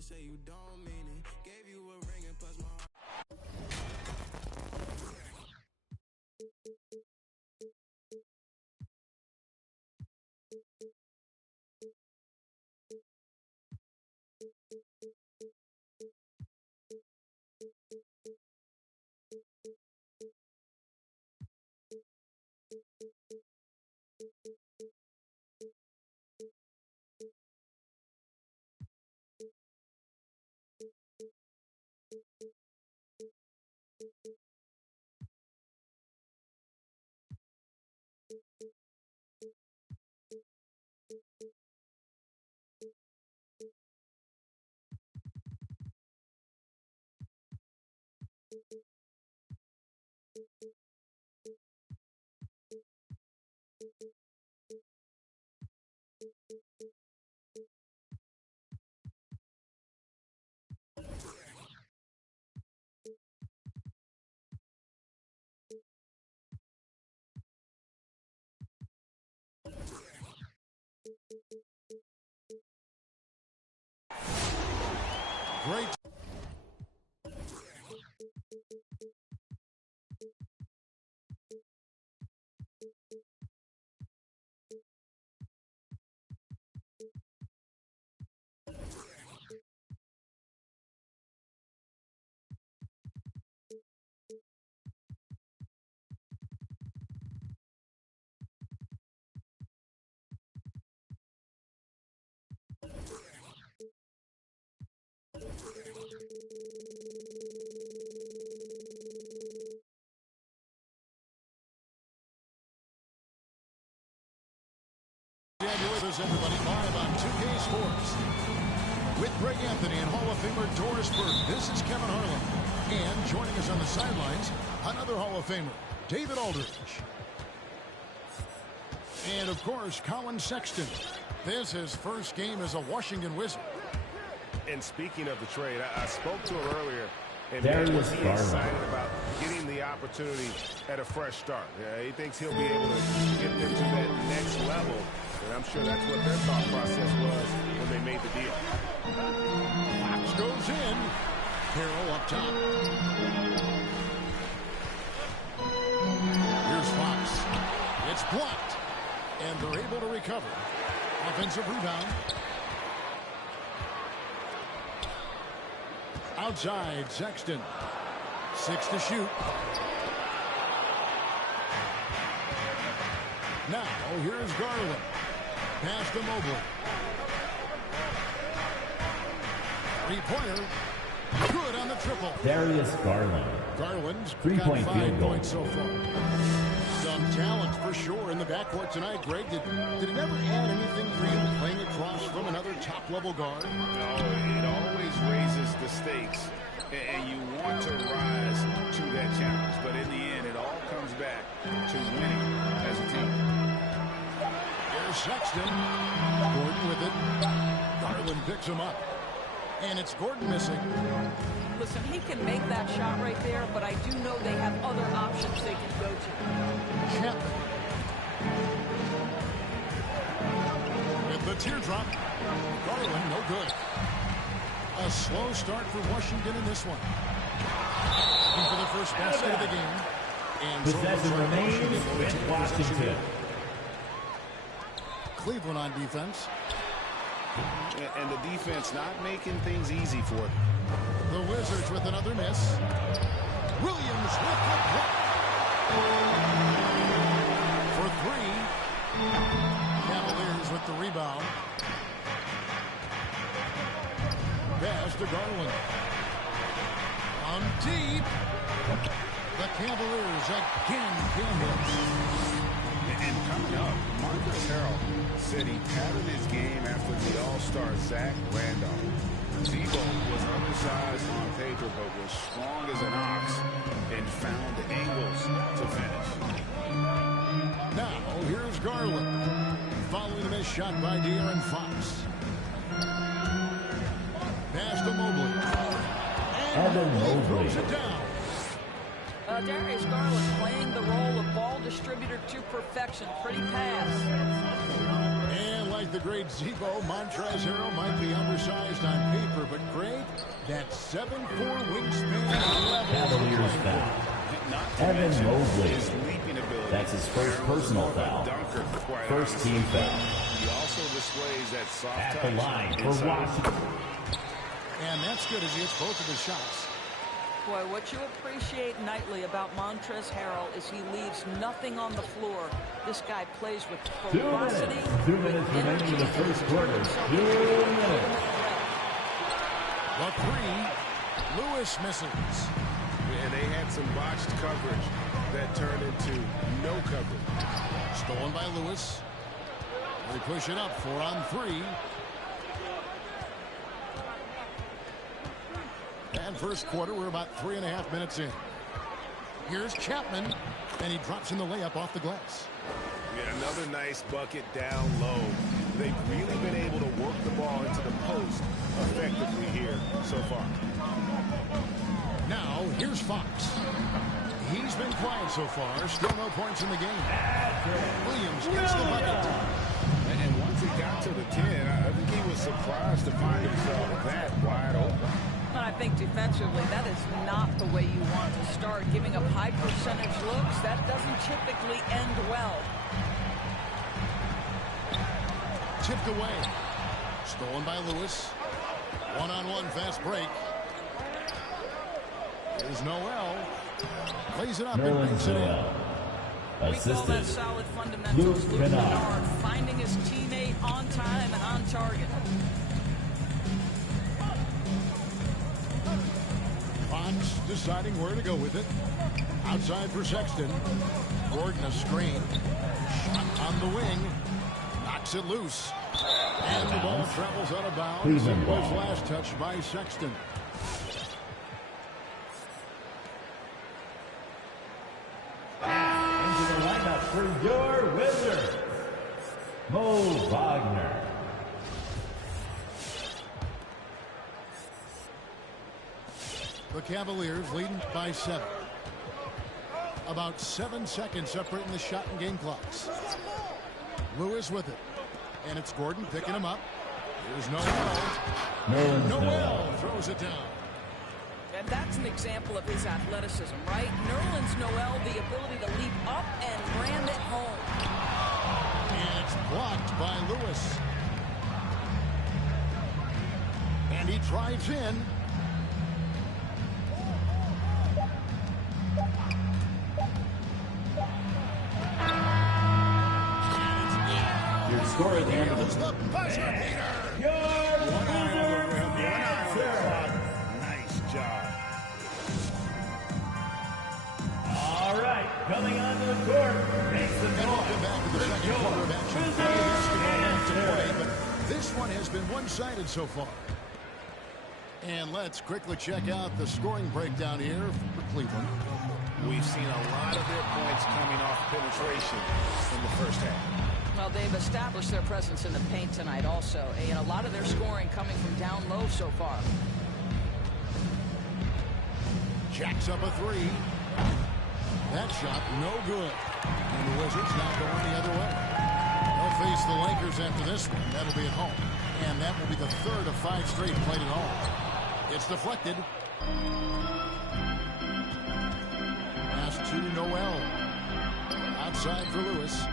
it, say you don't mean it. Gave you a ring and plus my heart. Great. Everybody live on 2K Sports with Greg Anthony and Hall of Famer Doris Burke. This is Kevin Harlan, and joining us on the sidelines, another Hall of Famer, David Aldridge, and of course Colin Sexton. This is his first game as a Washington Wizard. And speaking of the trade, I spoke to him earlier, and he's excited about getting the opportunity at a fresh start. He thinks he'll be able to get them to that next level. And I'm sure that's what their thought process was when they made the deal. Fox goes in. Carroll up top. Here's Fox. It's blocked. And they're able to recover. Offensive rebound. Outside, Sexton. 6 to shoot. Now, here's Garland. Pass to Mobley. Three-pointer. Good on the triple. Darius Garland. Garland's 3-point got 5 field goal. points so far. Some talent for sure in the backcourt tonight, Greg. Did it ever add anything for you playing across from another top-level guard? No, it always raises the stakes, and you want to rise to that challenge. But in the end, it all comes back to winning as a team. Sexton. Gordon with it. Garland picks him up. And it's Gordon missing. Listen, he can make that shot right there, but I do know they have other options they can go to. Chapman. With the teardrop. Garland, no good. A slow start for Washington in this one. Looking for the first basket of the game. And possession remains with Washington. Cleveland on defense. And the defense not making things easy for them. The Wizards with another miss. Williams with the block. For 3. Cavaliers with the rebound. Pass to Garland. On deep. The Cavaliers again can hit. And coming up, Marcus Harrell said he patterned his game after the All-Star Zach Randolph. Debo was undersized on paper, but was strong as an ox and found angles to finish. Now, here's Garland. Following the missed shot by De'Aaron Fox. Pass to Mobley. And Mobley throws it down. Darius Garland playing the role of ball distributor to perfection. Pretty pass. And like the great Zebo, Montrezl Harrell might be undersized on paper, but great, that 7'4" wingspan Cavaliers foul. Evan Mobley. That's his first personal foul. First team foul. He also displays that soft At touch the line for inside. Washington. And that's good as he hits both of his shots. Boy, what you appreciate nightly about Montrezl Harrell is he leaves nothing on the floor. This guy plays with 2 ferocity. minutes. 2 minutes remaining in the first quarter. 2 minutes. The three, Lewis misses. And they had some botched coverage that turned into no coverage. Stolen by Lewis. They push it up, 4 on 3. And first quarter, we're about 3.5 minutes in. Here's Chapman, and he drops in the layup off the glass. Yeah, another nice bucket down low. They've really been able to work the ball into the post effectively here so far. Now, here's Fox. He's been quiet so far. Still no points in the game. Williams gets the bucket. And once he got to the 10, I think he was surprised to find himself that wide open. And I think defensively, that is not the way you want to start. Giving up high percentage looks, that doesn't typically end well. Tipped away. Stolen by Lewis. One-on-one fast break. Here's Noel. Plays it up and brings Nerlens it in. Noel. We call that Assisted. solid fundamentals. Luke Luke Kennard. Kennard finding his teammate on time and on target. Fox deciding where to go with it. Outside for Sexton. Gordon a screen. Shot on the wing. Knocks it loose. And the ball travels out of bounds. Cleveland It was ball. last touched by Sexton. Into the lineup for your Wizards, Mo Wagner. The Cavaliers leading by 7. About 7 seconds separating the shot and game clocks. Lewis with it. And it's Gordon picking him up. Here's Noel. Nerlens Noel Noel. throws it down. And that's an example of his athleticism, right? Nerlens Noel, the ability to leap up and ram it home. And it's blocked by Lewis. And he drives in. Your score at the end of Here's the the buzzer beater. Your Wizards answer. Nice job. All right, coming onto the court, make some And welcome noise. back to the second quarter of action. Plenty of basketball left to play, but this one has been one-sided so far. And let's quickly check out the scoring breakdown here for Cleveland. We've seen a lot of their points coming off penetration in the first half. Well, they've established their presence in the paint tonight also. And a lot of their scoring coming from down low so far. Jacks up a 3. That shot no good. And the Wizards now going the other way. They'll face the Lakers after this one. That'll be at home. And that will be the third of 5 straight played at home. It's deflected. Pass to Noel. Outside for Lewis.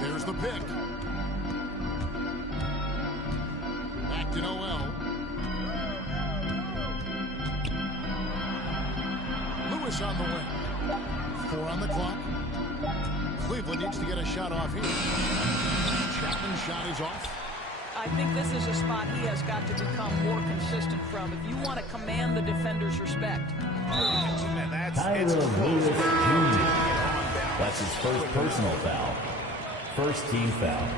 There's the pick. Back to Noel. Lewis on the wing. 4 on the clock. Cleveland needs to get a shot off here. Chapman's shot is off. I think this is a spot he has got to become more consistent from if you want to command the defender's respect. Tyler Lewis Jr. That's his first personal foul. First team foul.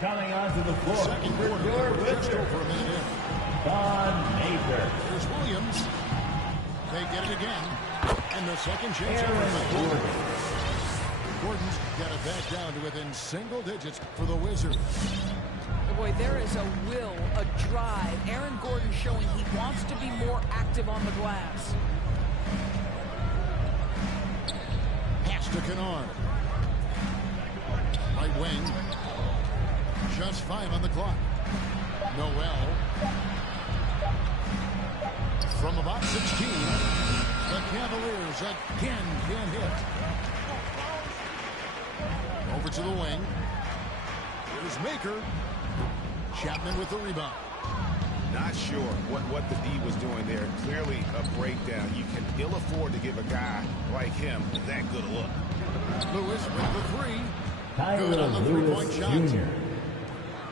Coming onto the floor Second for quarter, your we're just Wizards, over a minute in. Don Maker. There's Williams. They get it again. And the second chance Aaron effort by Gordon. Gordon's got it back down to within single digits for the Wizards. Boy, there is a will, a drive. Aaron Gordon showing he wants to be more active on the glass. Pass to Kennard. Right wing. Just 5 on the clock. Noel. From about 16, the Cavaliers again can't hit. Over to the wing. Here's Maker. Chapman with the rebound. Not sure what the D was doing there. Clearly a breakdown. You can ill afford to give a guy like him that good a look. Lewis with the three. Good Tyler on the three-point Lewis shot. Jr.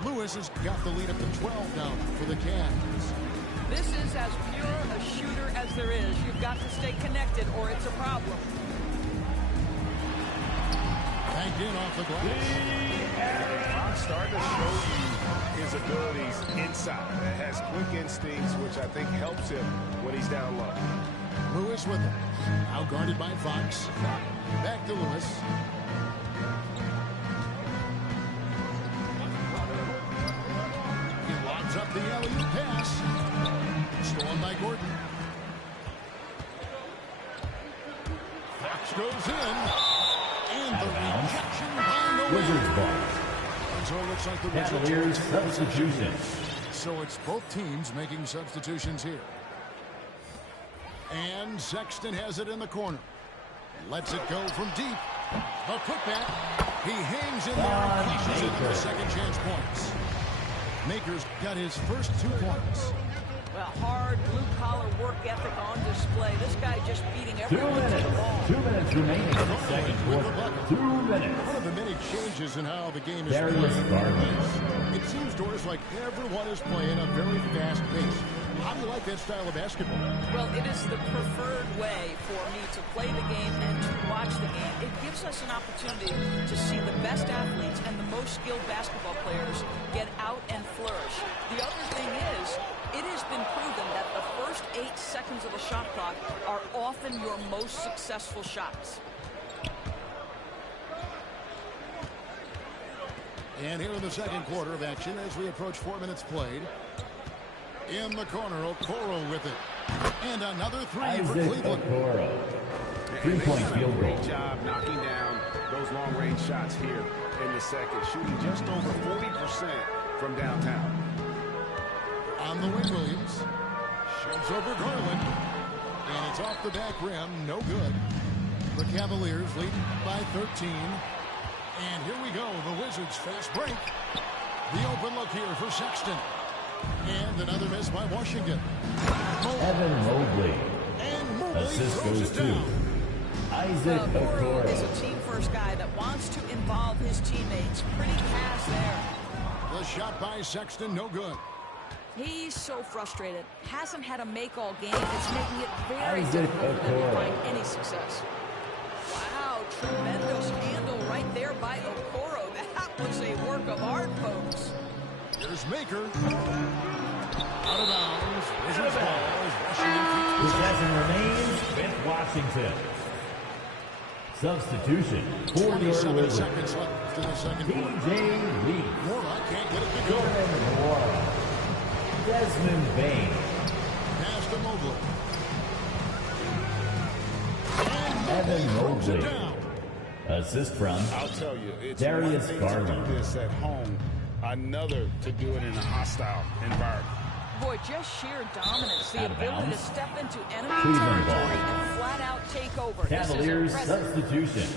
Lewis has got the lead up to 12 now for the Cavs. This is as pure a shooter as there is. You've got to stay connected or it's a problem. Banked in off the glass. I'm starting to show you his abilities inside. Has quick instincts, which I think helps him when he's down low. Lewis with it. Now guarded by Fox. Back to Lewis. He lobs up the alley-oop pass. Stolen by Gordon. Fox goes in. And the rejection by Noel. Wizards ball. And so it looks like the Cavaliers Wizards have substitution. So it's both teams making substitutions here. And Sexton has it in the corner. Lets it go from deep. A putback. He hangs in there and crushes it for second chance points. Maker's got his first 2 points. Well, hard blue-collar work ethic on display. This guy just beating 2 everyone to the minutes. ball. 2 minutes remaining in the second quarter. 2 minutes. One of the many changes in how the game is Darius played Garland. is it seems to us like everyone is playing a very fast pace. How do you like that style of basketball? Well, it is the preferred way for me to play the game and to watch the game. It gives us an opportunity to see the best athletes and the most skilled basketball players get out and flourish. The other thing is, it has been proven that the first 8 seconds of the shot clock are often your most successful shots. And here in the second quarter of action as we approach 4 minutes played. In the corner, Okoro with it. And another 3 for Isaac Cleveland. Okoro. 3-point field goal. Great job knocking down those long-range shots here in the second, shooting just over 40% from downtown. On the wing, Williams. Shoots over Garland. And it's off the back rim. No good. The Cavaliers lead by 13. And here we go. The Wizards fast break. The open look here for Sexton. And another miss by Washington. Evan Mobley. And Mobley Assist throws goes it to down. Isaac Okoro is Okoro. a team-first guy that wants to involve his teammates. Pretty pass there. The shot by Sexton, no good. He's so frustrated. Hasn't had a make-all game. It's making it very Isaac difficult for him to Okoro. find any success. Wow, tremendous handle right there by Okoro. That was a work of art, folks. Here's Maker. Out of bounds. Wizards ball as Washington keeps Possession remains with Washington. Substitution for your 27 Wizards. seconds left in the second quarter. TJ Reed. Mora can't get it to go. Jordan Moore. Desmond Bain. Pass to Mobley. And Evan throws it Mobley. down. Assist from I'll tell you, it's Darius one thing Garland. to do this at home, another to do it in a hostile environment. Boy, just sheer dominance. The Out of ability to bounds. step into enemy Cleveland territory ball. and flat out take over. Cavaliers This is impressive. substitution.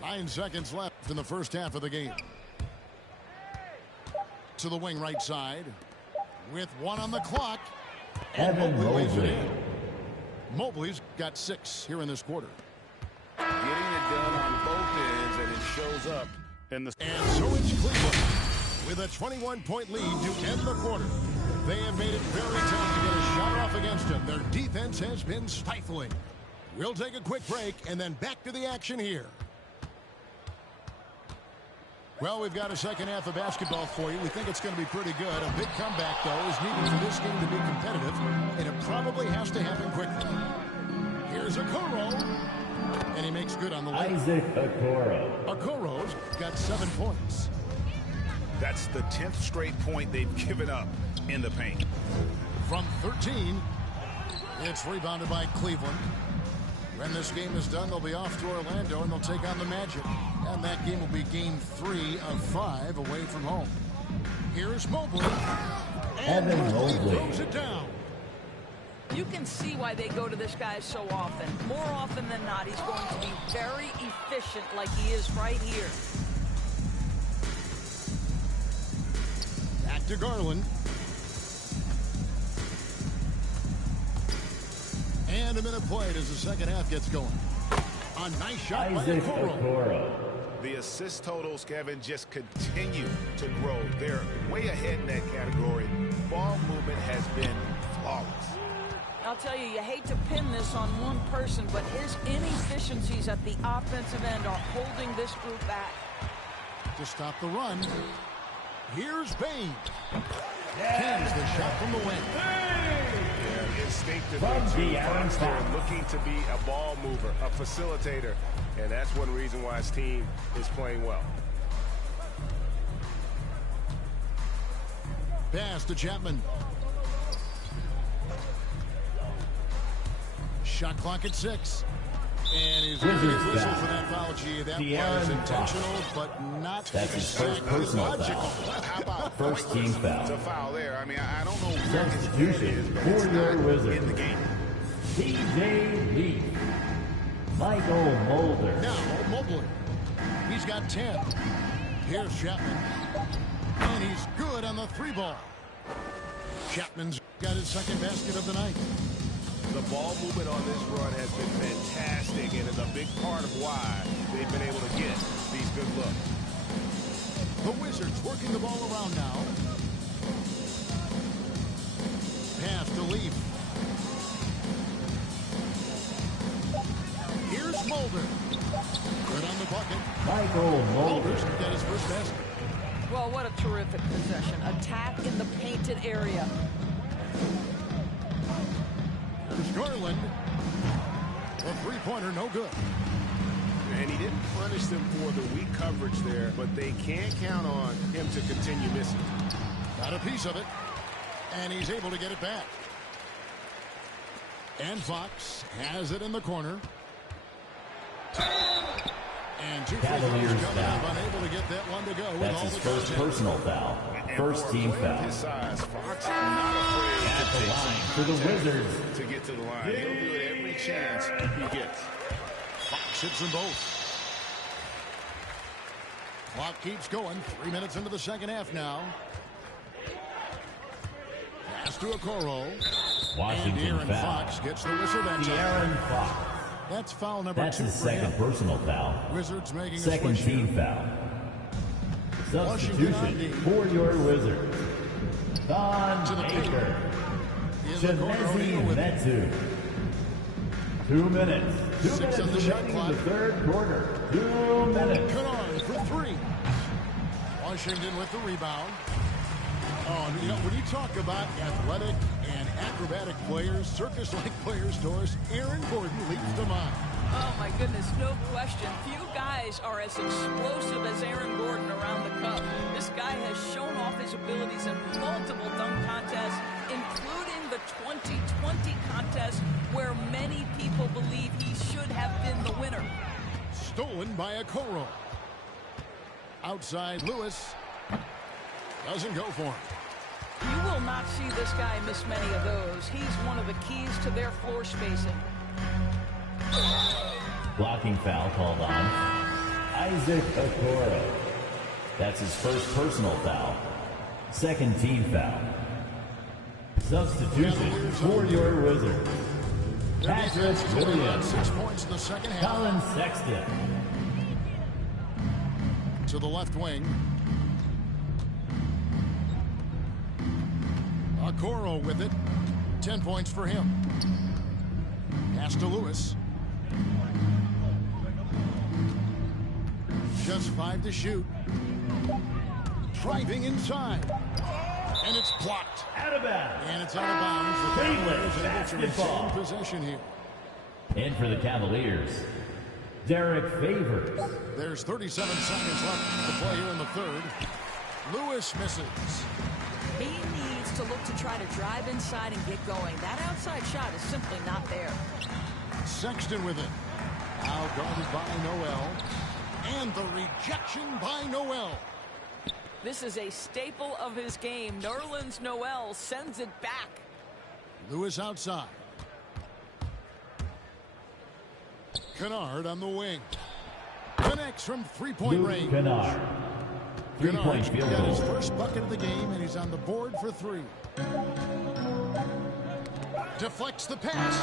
9 seconds left in the first half of the game. To the wing right side. With 1 on the clock. And Evan Mobley lays it Mobley. in. Mobley's got 6 here in this quarter. Getting it done on both ends, and it shows up in the... And so it's Cleveland with a 21-point lead to end the quarter. They have made it very tough to get a shot off against them. Their defense has been stifling. We'll take a quick break and then back to the action here. Well, we've got a second half of basketball for you. We think it's going to be pretty good. A big comeback, though, is needed for this game to be competitive, and it probably has to happen quickly. Here's Okoro, and he makes good on the way. Isaac Okoro. Okoro's got 7 points. That's the 10th straight point they've given up in the paint. From 13, it's rebounded by Cleveland. When this game is done, they'll be off to Orlando, and they'll take on the Magic. And that game will be game 3 of 5 away from home. Here's Mobley. And Mobley throws it down. You can see why they go to this guy so often. More often than not, he's going to be very efficient like he is right here. Back to Garland. And a minute played as the second half gets going. A nice shot by Okoro. The assist totals, Kevin, just continue to grow. They're way ahead in that category. Ball movement has been flawless. I'll tell you, you hate to pin this on one person, but his inefficiencies at the offensive end are holding this group back. To stop the run, here's Bain. Cans the shot from the wing. Instinctively, they're looking to be a ball mover, a facilitator, and that's one reason why his team is playing well. Pass to Chapman. Shot clock at 6. And he's going to get whistled for that foul. Gee, that was intentional, but not That's his first personal logical. foul. How about First team foul. It's a foul there. I mean, I don't know where his head Substitution is, but for it's your not Wizards. in the game. TJ Leaf. Michael Mulder. Now, Mobley. He's got 10. Here's Chapman. And he's good on the 3-ball. Chapman's got his second basket of the night. The ball movement on this run has been fantastic and is a big part of why they've been able to get these good looks. The Wizards working the ball around now. Pass to Leaf. Here's Mulder. Good on the bucket. Michael Mulder. Mulder's got his first basket. Well, what a terrific possession. Attack in the painted area. Here's Garland. A three-pointer, no good. And he didn't punish them for the weak coverage there, but they can't count on him to continue missing. Got a piece of it. And he's able to get it back. And Fox has it in the corner. And two Cavaliers free throws coming foul. up, unable to get that one to go. That's his first personal foul. First team foul. His size, Fox not afraid At to the take line some for the contact Wizards. to get to the line. He'll do it every chance he gets. Fox hits them both. Clock keeps going. 3 minutes into the second half now. Pass to Okoro. And Washington Aaron foul. Fox gets the whistle that time. Aaron Fox. That's foul number That's 2 his for second him. personal foul. Wizards making Second a switch team here. foul. Washington on Substitution D. for your Wizards. Don To the paint. Baker. In the corner, Chinesi O'Neal with it. Metu. 2 minutes. 2 6 minutes on the shot remaining in clock. the third quarter. 2 minutes. Kennard for 3. Washington with the rebound. Oh, and, you know, when you talk about athletic and acrobatic players, circus-like players, Doris, Aaron Gordon leads the mind. Oh, my goodness, no question. Few guys are as explosive as Aaron Gordon around the cup. This guy has shown off his abilities in multiple dunk contests, including the 2020 contest where many people believe he should have been the winner. Stolen by Okoro. Outside Lewis. Doesn't go for him. You will not see this guy miss many of those. He's one of the keys to their floor spacing. Blocking foul called on Isaac Okoro. That's his first personal foul. Second team foul. Substitution for your Wizards. Patrick Williams. 6 points in the second half. Colin Sexton. To the left wing. Okoro with it. 10 points for him. Pass to Lewis. Just 5 to shoot. Driving inside. And it's blocked. Out of bounds. And it's out of bounds. The Cleveland Cavaliers able to basketball. retain possession here. In for the Cavaliers, Derek Favors. There's 37 seconds left to play here in the third. Lewis misses. He needs to look to try to drive inside and get going. That outside shot is simply not there. Sexton with it. Now guarded by Noel. And the rejection by Noel. This is a staple of his game. Nerlens Noel sends it back. Lewis outside. Kennard on the wing. Connects from three-point range. Kennard. Three-point field got his goal. first bucket of the game, and he's on the board for 3. Deflects the pass.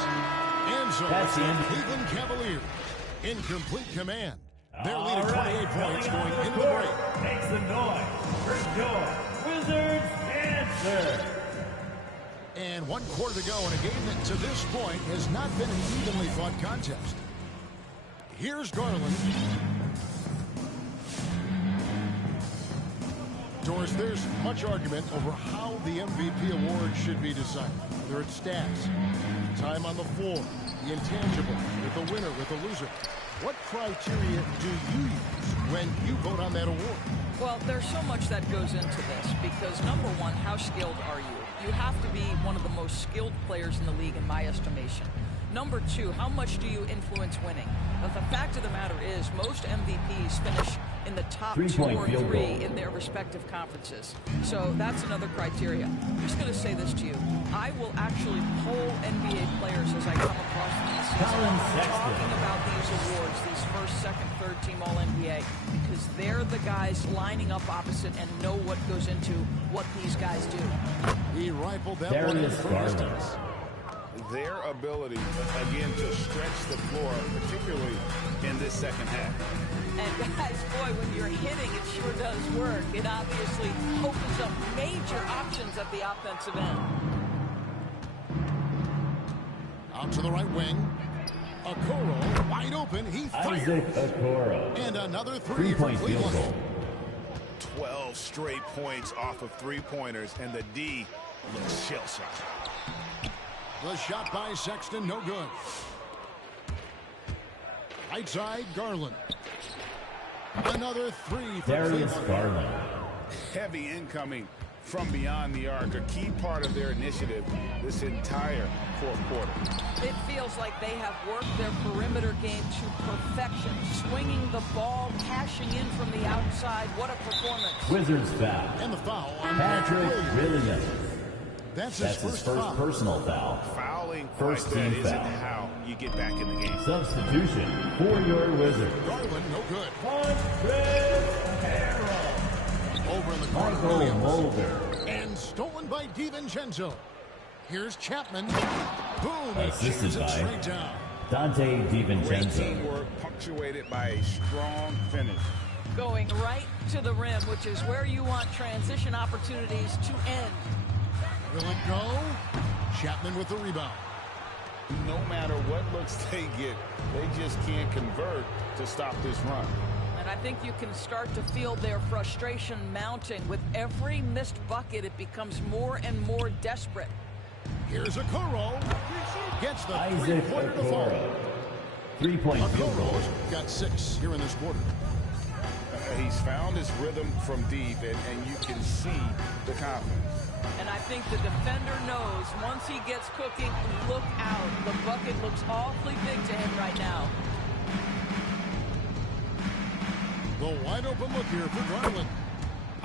And so That's it's the in. Cleveland Cavaliers in complete command. They're All leading 28 right, points coming going on into the court, break. makes the noise. For sure. Wizards answer. And 1 quarter to go in a game that to this point has not been an evenly fought contest. Here's Garland. Doris, there's much argument over how the MVP award should be decided. Whether it's stats, time on the floor, the intangible, with the winner, with the loser. What criteria do you use when you vote on that award? Well, there's so much that goes into this because, number one, how skilled are you? You have to be one of the most skilled players in the league, in my estimation. Number two, how much do you influence winning? But the fact of the matter is, most MVPs finish in the top 2 or 3 in their respective conferences. So that's another criteria. I'm just going to say this to you. I will actually poll NBA players as I come across them this season, talking about these awards, these first, second, third team All-NBA, because they're the guys lining up opposite and know what goes into what these guys do. He rifled that one in from distance. Their ability, again, to stretch the floor, particularly in this second half. And guys, boy, when you're hitting, it sure does work. It obviously opens up major options at the offensive end. Out to the right wing. Okoro wide open. He fires. Okoro. And another 3 for Three-point field Cleveland. goal. 12 straight points off of 3-pointers, and the D looks shell-shocked. The shot by Sexton, no good. Right side, Garland. Another 3 for Darius Cleveland. Garland. Heavy incoming from beyond the arc, a key part of their initiative this entire fourth quarter. It feels like they have worked their perimeter game to perfection, swinging the ball, cashing in from the outside. What a performance. Wizards foul. And the foul on Patrick Williams. That's his first foul. personal foul. Fouling First like that team isn't foul. how you get back in the game. Substitution for your Wizards. Garland, no good. Over in the corner, Michael Williams. Mulder. And stolen by DiVincenzo. Here's Chapman. Boom. He Assisted shoots it by straight down. Dante Great DiVincenzo. teamwork punctuated by a strong finish. Going right to the rim, which is where you want transition opportunities to end. Will it go? Chapman with the rebound. No matter what looks they get, they just can't convert to stop this run. And I think you can start to feel their frustration mounting. With every missed bucket, it becomes more and more desperate. Here's Okoro. Gets the Isaac three-pointer to fall. Okoro. Three-point field goal. Okoro's got 6 here in this quarter. He's found his rhythm from deep, and you can see the confidence. And I think the defender knows once he gets cooking, look out. The bucket looks awfully big to him right now. The wide open look here for Garland.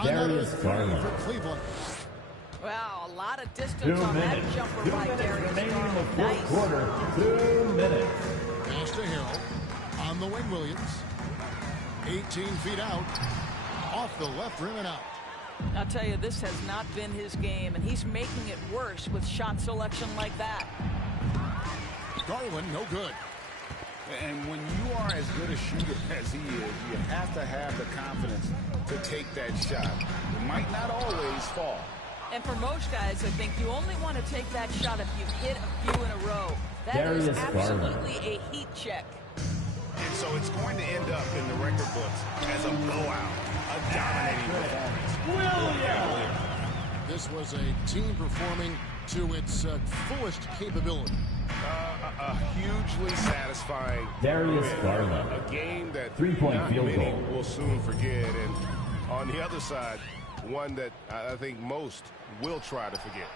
Darius Another 3 Garland. for Cleveland. Wow, a lot of 2 distance on that minutes. jumper 2 by minutes Darius remaining in the Garland. fourth Nice. quarter. 2 minutes. Pass to Harrell. On the wing, Williams. 18 feet out. Off the left rim and out. I'll tell you, this has not been his game, and he's making it worse with shot selection like that. Garland, no good. And when you are as good a shooter as he is, you have to have the confidence to take that shot. It might not always fall. And for most guys, I think you only want to take that shot if you've hit a few in a row. That is Darius Garland. absolutely a heat check. And so it's going to end up in the record books as a blowout, a dominating performance. This was a team performing to its fullest capability. A hugely satisfying Darius win. Garland. A game that Three-point not field many goal. will soon forget. And on the other side, one that I think most will try to forget.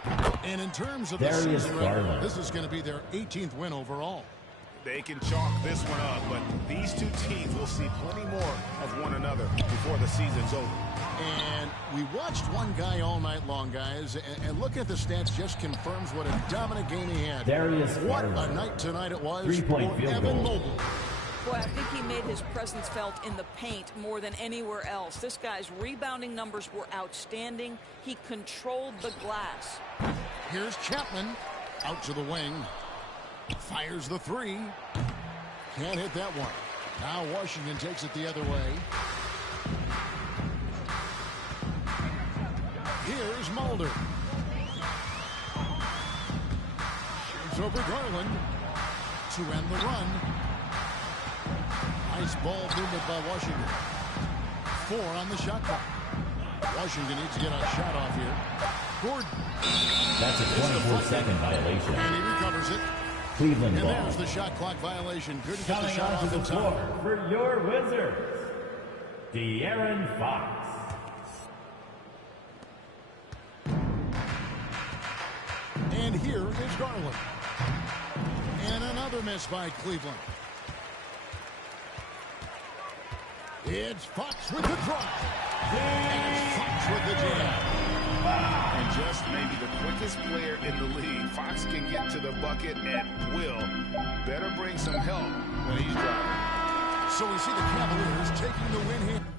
And in terms of the Darius season record, Garland. this is going to be their 18th win overall. They can chalk this one up, but these two teams will see plenty more of one another before the season's over. And we watched one guy all night long, guys, and look at the stats just confirms what a dominant game he had. What a night tonight it was for Evan Mobley. Boy, I think he made his presence felt in the paint more than anywhere else. This guy's rebounding numbers were outstanding. He controlled the glass. Here's Chapman out to the wing. Fires the three. Can't hit that one. Now Washington takes it the other way. Here's Mulder. Shoots over Garland to end the run. Nice ball movement by Washington. 4 on the shot clock. Washington needs to get a shot off here. Gordon. That's a 24-second violation. And he recovers it. Cleveland and ball. there's the shot clock violation. Couldn't get the Coming shot off onto in the time. floor for your Wizards, De'Aaron Fox. And here is Garland. And another miss by Cleveland. It's Fox with the drop. And it's Fox with the jam. And just maybe the quickest player in the league. Fox can get to the bucket at will. Better bring some help when he's driving. So we see the Cavaliers taking the win here.